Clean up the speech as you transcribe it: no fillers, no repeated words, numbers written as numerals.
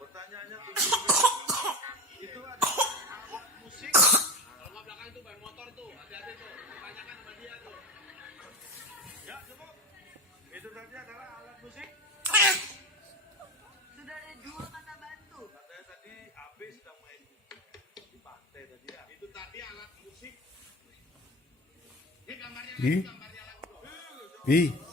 Pertanyaannya itu ada alat musik. Kalau nggak belakang itu ban motor tuh, hati-hati tuh. Tanyakan sama dia tuh. Ya cukup. Itu tadi adalah alat musik. Sudah ada 2 kata bantu. Katanya tadi Abe sedang main di pantai tadi ya. Itu tadi alat musik. Ini gambarnya lagu. Bi.